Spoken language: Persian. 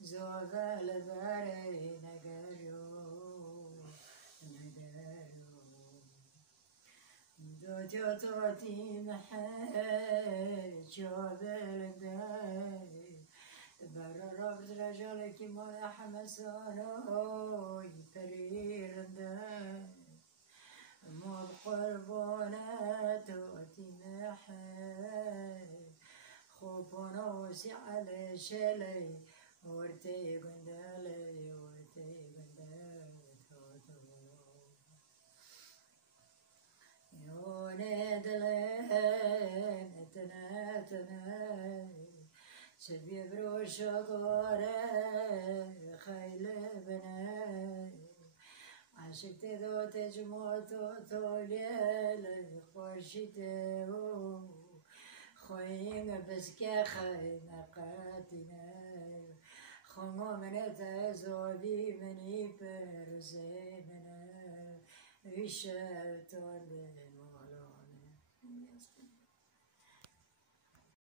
زوال داري نگرو دوتو توتي محل شوبل داي برا ربط رجالك ما حمسانو يفرير داي مو بقربانة توتي محل خوبانا وسي على شلي ورتي قندالي ورتي قندالي يوني دلين تناتنا سبي بروش غوري خيل بناي عشقت ذو تجموتو توليل خوشتو خوين بسكي خين قاتنا خمو من تزودي مني برزي منا وشتو